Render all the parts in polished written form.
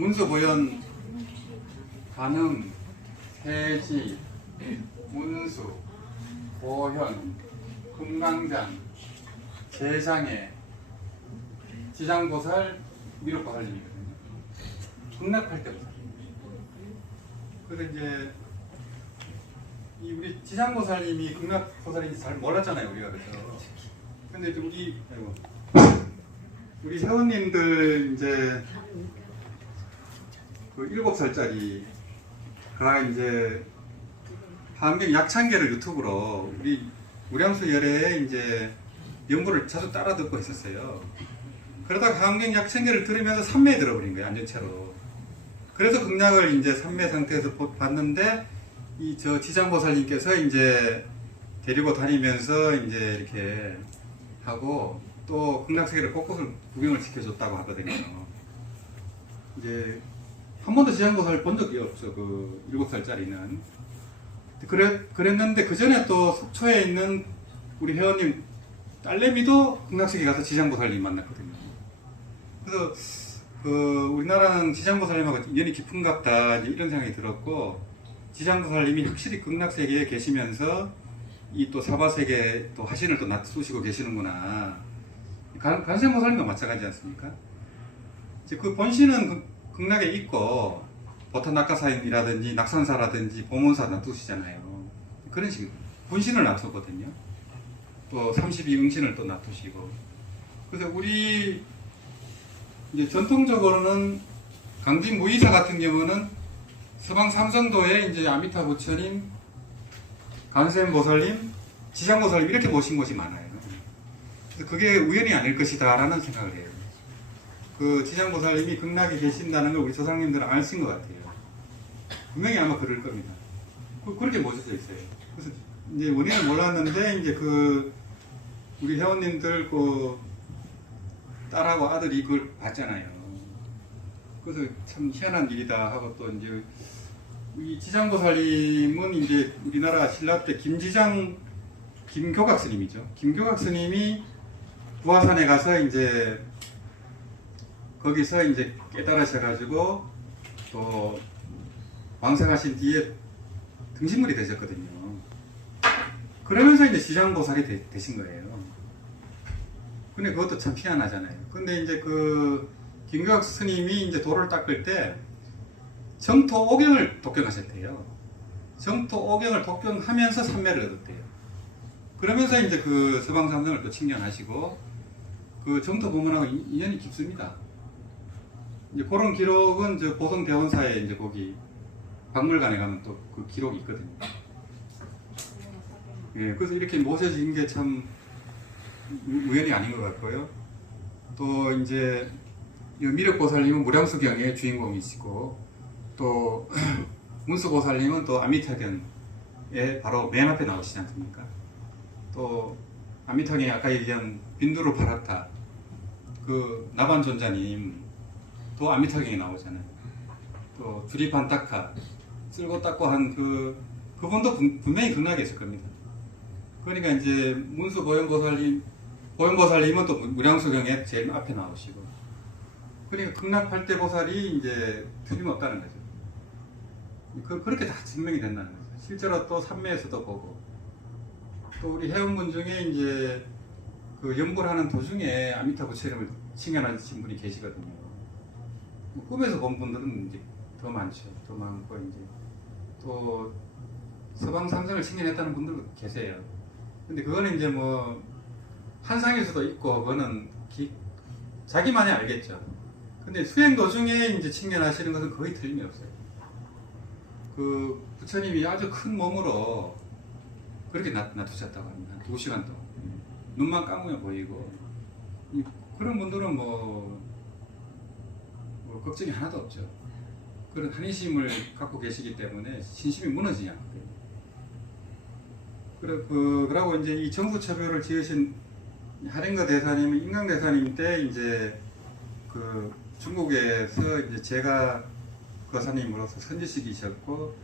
문수보현, 관음, 세지, 문수, 보현, 금강장, 재장애, 지장보살, 미륵보살님이거든요. 극락할 때보살. 그래서 이제 이 우리 지장보살님이 극락보살인지 잘 몰랐잖아요, 우리가. 그래서 근데 이제 우리 회원님들 이제 그 7살짜리 가 이제 한경 약창계를 유튜브로 우리 무량수 열애에 이제 연구를 자주 따라 듣고 있었어요. 그러다가 한경 약창계를 들으면서 삼매에 들어버린 거예요, 안전체로. 그래서 극락을 이제 삼매 상태에서 봤는데 이 저 지장보살님께서 이제 데리고 다니면서 이제 이렇게 하고 또 극락세계를 곳곳을 구경을 시켜줬다고 하거든요. 이제 한 번도 지장보살을 본 적이 없죠. 그 7살짜리는. 그랬는데 그 전에 또 속초에 있는 우리 회원님 딸내미도 극락세계 가서 지장보살님 만났거든요. 그래서 우리나라는 지장보살님하고 인연이 깊은갑다 이런 생각이 들었고, 지장보살님이 확실히 극락세계에 계시면서 이 또 사바세계 또 화신을 또 놔두시고 계시는구나. 관세음보살님과 마찬가지지 않습니까? 이제 그 본신은 극락에 있고 보타낙가사인이라든지 낙산사라든지 보문사 놔두시잖아요. 그런 식으로 본신을 놔두거든요. 또 32응신을 또 놔두시고. 그래서 우리 이제 전통적으로는 강진 무이사 같은 경우는 서방 삼성도에 이제 아미타 부처님, 관세음보살님, 지장보살님 이렇게 모신 곳이 많아요. 그래서 그게 우연이 아닐 것이다라는 생각을 해요. 그 지장보살님이 극락에 계신다는 걸 우리 조상님들은 아신 것 같아요. 분명히 아마 그럴 겁니다. 그렇게 모셔져 있어요. 그래서 이제 원인을 몰랐는데 이제 그 우리 회원님들 그 딸하고 아들이 그걸 봤잖아요. 그래서 참 희한한 일이다 하고, 또 이제 이 지장보살님은 이제 우리나라 신라 때 김교각 스님이죠. 김교각 스님이 부화산에 가서 이제 거기서 이제 깨달으셔가지고 또 왕생하신 뒤에 등신물이 되셨거든요. 그러면서 이제 지장보살이 되신 거예요. 근데 그것도 참 희한하잖아요. 근데 이제 그 김교각 스님이 이제 도를 닦을 때 정토 오경을 독경하셨대요. 정토 오경을 독경하면서 삼매를 얻었대요. 그러면서 이제 그 서방삼성을 또 칭견하시고, 그 정토 부문하고 인연이 깊습니다. 이제 그런 기록은 저 보성대원사에 이제 거기 박물관에 가면 또 그 기록이 있거든요. 예, 그래서 이렇게 모셔진 게 참 우연이 아닌 것 같고요. 또 이제 미륵보살님은 무량수경의 주인공이시고, 또 문수보살님은 또 아미타경에 바로 맨 앞에 나오시지 않습니까? 또 아미타경에 아까 얘기한 빈두르 파라타 그 나반존자님 또 아미타경에 나오잖아요. 또 주리판타카 쓸고 닦고 한 그분도 분명히 극락에 있을 겁니다. 그러니까 이제 문수 보현보살님은 또 무량수경에 제일 앞에 나오시고, 그러니까 극락팔대보살이 이제 틀림없다는 거죠. 그렇게 다 증명이 된다는 거죠. 실제로 또 삼매에서도 보고, 또 우리 회원분 중에 이제 그 연불하는 도중에 아미타 부처님을 칭찬하신 분이 계시거든요. 꿈에서 본 분들은 이제 더 많죠. 더 많고, 이제 또 서방 삼성을 칭찬했다는 분들도 계세요. 근데 그거는 이제 뭐 한상에서도 있고, 그거는 자기만이 알겠죠. 근데 수행 도중에 이제 칭찬하시는 것은 거의 틀림이 없어요. 그 부처님이 아주 큰 몸으로 그렇게 놔두셨다고 합니다. 2시간 동안. 눈만 감으면 보이고. 그런 분들은 뭐 걱정이 하나도 없죠. 그런 한의심을 갖고 계시기 때문에 신심이 무너지지 않거든요. 그러고 이제 이 정부처별을 지으신 하랭거 대사님이 인강 대사님 때 이제 그 중국에서 이제 제가 거사님으로서 선지식이셨고,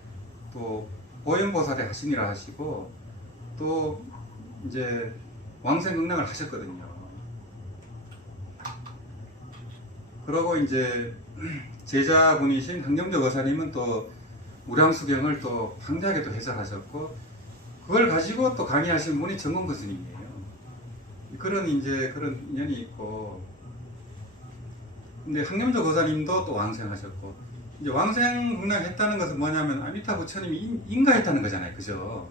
또 보현보살의 하신이라 하시고, 또 이제 왕생극락을 하셨거든요. 그러고 이제 제자분이신 황영조 거사님은 또 무량수경을 또 방대하게 또 해설하셨고, 그걸 가지고 또 강의하신 분이 정원거 스님이에요. 그런 이제 그런 인연이 있고, 근데 황영조 거사님도 또 왕생하셨고, 이제 왕생극락했다는 것은 뭐냐면 아미타 부처님이 인가했다는 거잖아요, 그죠?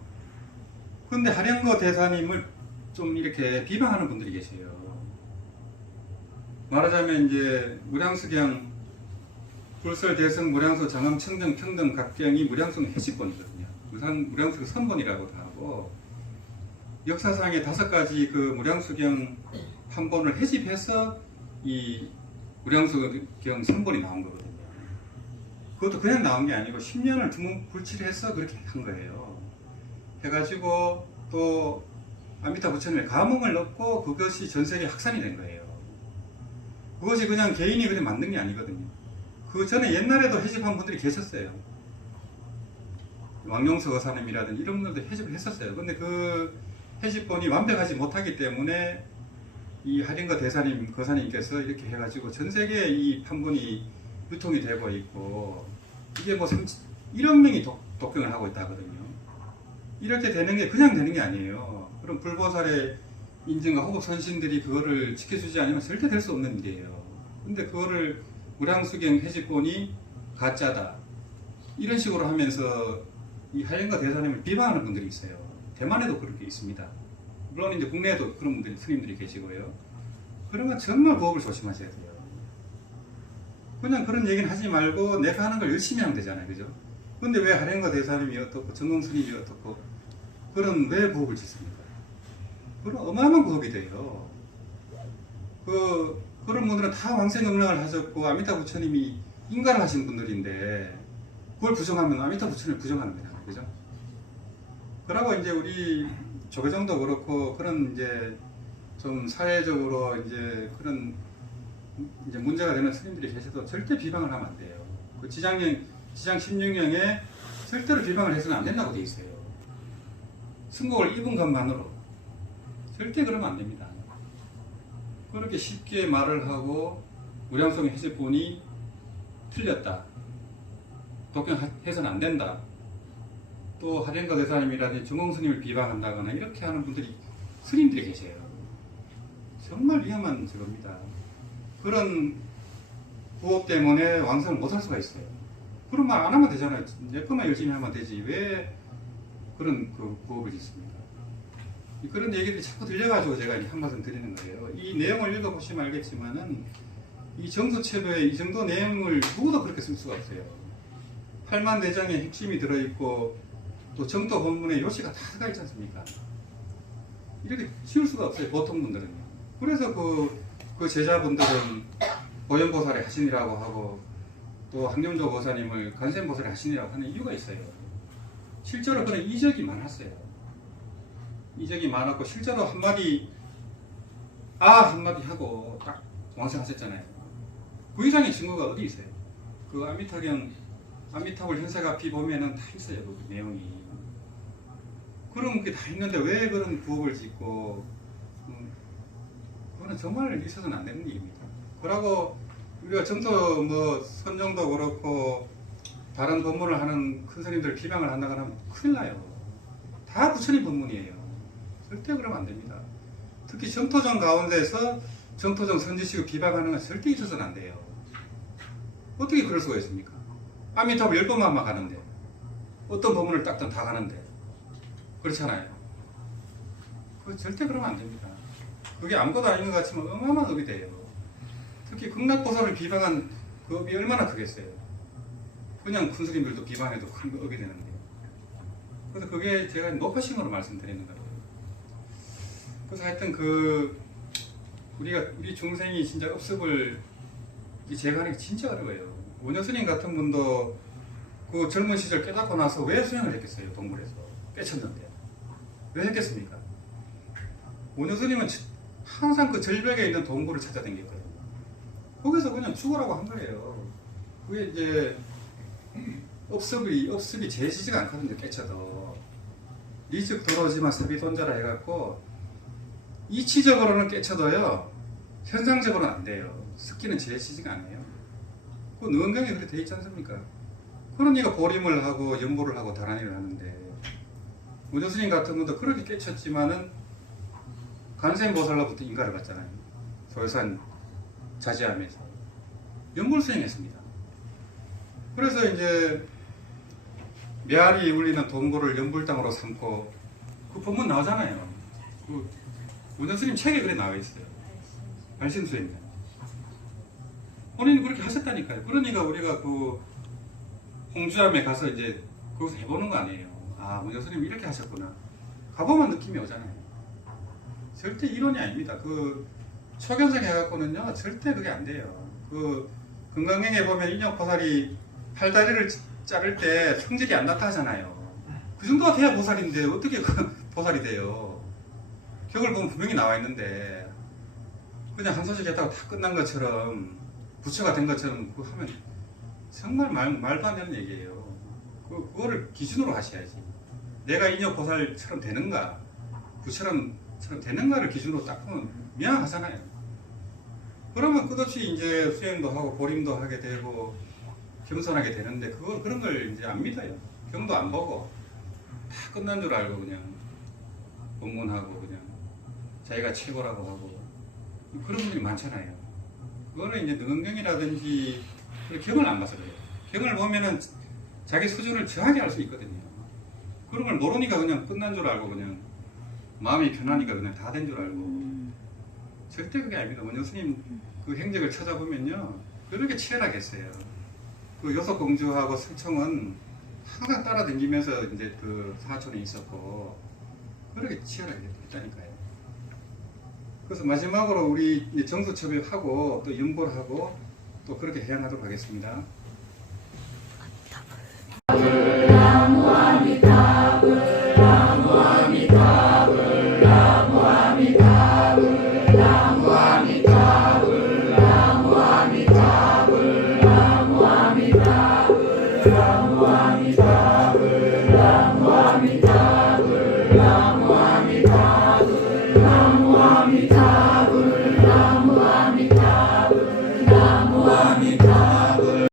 그런데 하령거 대사님을 좀 이렇게 비방하는 분들이 계세요. 말하자면 이제 무량수경 불설 대성 무량수 장엄 청정 평등 각경이 무량수는 해집본이거든요. 무량수 선본이라고도 하고, 역사상에 5가지 그 무량수경 판본을 해집해서 이 무량수경 선본이 나온 거거든요. 그것도 그냥 나온 게 아니고 10년을 두문불칠해서 그렇게 한 거예요. 해가지고 또 아미타 부처님의 가몽을 넣고 그것이 전 세계 확산이 된 거예요. 그것이 그냥 개인이 그래 만든 게 아니거든요. 그 전에 옛날에도 해집한 분들이 계셨어요. 왕용서 거사님이라든지 이런 분들도 해집을 했었어요. 근데 그 해집본이 완벽하지 못하기 때문에 이 하령거 대사님, 거사님께서 이렇게 해가지고 전 세계에 이 판본이 유통이 되고 있고, 이게 뭐 1억 명이 독경을 하고 있다거든요. 이렇게 되는 게 그냥 되는 게 아니에요. 그럼 불보살의 인증과 호급 선신들이 그거를 지켜주지 않으면 절대 될 수 없는 일이에요. 근데 그거를 무량수경 해집본이 가짜다, 이런 식으로 하면서 이 하령거 대사님을 비방하는 분들이 있어요. 대만에도 그렇게 있습니다. 물론 이제 국내에도 그런 분들이, 스님들이 계시고요. 그러면 정말 부업을 조심하셔야 돼요. 그냥 그런 얘기는 하지 말고 내가 하는 걸 열심히 하면 되잖아요, 그죠? 근데 왜 하령거 대사님이 어떻고 정공 스님이 어떻고 그런 왜 부업을 짓습니까? 그런 어마어마한 부업이 돼요. 그런 분들은 다 왕생극락을 하셨고 아미타 부처님이 인가를 하신 분들인데, 그걸 부정하면 아미타 부처님을 부정하는 거잖아요, 그죠? 그러고 이제 우리 조계종도 그렇고 그런 이제 좀 사회적으로 이제 그런 이제 문제가 되는 스님들이 계셔도 절대 비방을 하면 안 돼요. 그 지장 16령에 절대로 비방을 해서는 안 된다고 돼 있어요. 승곡을 입은 것만으로 절대 그러면 안 됩니다. 그렇게 쉽게 말을 하고 무량수경 해집본이 틀렸다, 독경해서는 안 된다, 또 하령거 대사님이라든지 정공 스님을 비방한다거나 이렇게 하는 분들이, 스님들이 계세요. 정말 위험한 저겁니다. 그런 부업 때문에 왕성을 못 할 수가 있어요. 그런 말 안 하면 되잖아요. 내 것만 열심히 하면 되지 왜 그런 그 부업을 짓습니까? 그런 얘기들이 자꾸 들려가지고 제가 한 말씀 드리는 거예요. 이 내용을 읽어보시면 알겠지만은 이 정수체도에 이 정도 내용을 누구도 그렇게 쓸 수가 없어요. 8만 대장의 핵심이 들어있고 또 정도 본문에 요시가 다 들어가 있지 않습니까? 이렇게 지울 수가 없어요, 보통 분들은요. 그래서 그 제자분들은 보현보살의 하신이라고 하고 또 황경조 보사님을 관세음보살의 하신이라고 하는 이유가 있어요. 실제로 그런 이적이 많았어요. 이적이 많았고 실제로 한마디 하고 딱 왕생하셨잖아요. 그 이상의 증거가 어디 있어요? 그 아미타불 현세가피 보면은 다 있어요, 그 내용이. 그런 게 다 있는데 왜 그런 부업을 짓고, 그거는 정말 있어서는 안 되는 일입니다. 그러고 우리가 정토 뭐 선정도 그렇고 다른 법문을 하는 큰 스님들 비방을 한다거나 하면 큰일 나요. 다 부처님 법문이에요. 절대 그러면 안 됩니다. 특히 정토정 가운데서 정토정 선지식을 비방하는 건 절대 있어서는 안 돼요. 어떻게 그럴 수가 있습니까? 아미타불 10번만 가는데 어떤 법문을 딱딱 다 가는데 그렇잖아요. 그거 절대 그러면 안 됩니다. 그게 아무것도 아닌 것 같지만 어마어마한 업이 돼요. 특히 극락보살을 비방한 그 업이 얼마나 크겠어요. 그냥 큰 스님들도 비방해도 큰 업이 되는데. 그래서 그게 제가 높아심으로 말씀드리는 거예요. 그래서 하여튼 우리 중생이 진짜 업습을 제가 하는 게 진짜 어려워요. 원효스님 같은 분도 그 젊은 시절 깨닫고 나서 왜 수행을 했겠어요? 동굴에서 깨쳤는데 왜 했겠습니까? 원효스님은 항상 그 절벽에 있는 동굴을 찾아다녔거든요. 거기서 그냥 죽으라고 한 거예요. 그게 이제 업습이 재시지가 않거든요. 깨쳐도 리즉 도로지만 섭이 돈자라 해갖고 이치적으로는 깨쳐도요 현상적으로는 안 돼요. 습기는 지해지지가 않아요. 그 능은경에 그렇게 돼 있지 않습니까? 그러니까 보림을 하고 연보를 하고 다란이를 하는데 무조스님 같은 분도 그렇게 깨쳤지만은 관세음보살로부터 인가를 받잖아요. 소유산 자제하면서 연보를 수행했습니다. 그래서 이제 메아리 울리는 동고를 연불당으로 삼고 그 본문 나오잖아요. 그 무조스님 책에 그래 나와 있어요. 발신수행면. 본인이 그렇게 하셨다니까요. 그러니까 우리가 그 홍주암에 가서 이제 거기서 해보는 거 아니에요. 아, 무조스님 이렇게 하셨구나. 가보면 느낌이 오잖아요. 절대 이론이 아닙니다. 그 초견성 해갖고는요, 절대 그게 안 돼요. 그 금강경에 보면 인력보살이 팔다리를 자를 때 성질이 안 나타 하잖아요. 그 정도가 돼야 보살인데 어떻게 그 보살이 돼요? 격을 보면 분명히 나와 있는데 그냥 한 소식 했다가 다 끝난 것처럼 부처가 된 것처럼 그거 하면 정말 말도 안 되는 얘기예요. 그거를 기준으로 하셔야지. 내가 인력보살처럼 되는가, 부처처럼 되는가를 기준으로 딱 보면 미안하잖아요. 그러면 끝없이 이제 수행도 하고 보림도 하게 되고 겸손하게 되는데 그런 걸 이제 안 믿어요. 경도 안 보고 다 끝난 줄 알고 그냥 공문하고 그냥 자기가 최고라고 하고 그런 분들이 많잖아요. 그거는 이제 능은경이라든지 경을 안 봐서 그래요. 경을 보면은 자기 수준을 정확히 알 수 있거든요. 그런 걸 모르니까 그냥 끝난 줄 알고 그냥 마음이 편하니까 그냥 다 된 줄 알고 절대 그게 아닙니다. 원효스님 그 행적을 찾아보면요 그렇게 치열하겠어요. 그 여섯공주하고 승청은 항상 따라다니면서 이제 그 사촌에 있었고 그렇게 치열하게 했다니까요. 그래서 마지막으로 우리 정수첩약하고 또 연보하고 또 그렇게 해양하도록 하겠습니다. 나무아미타불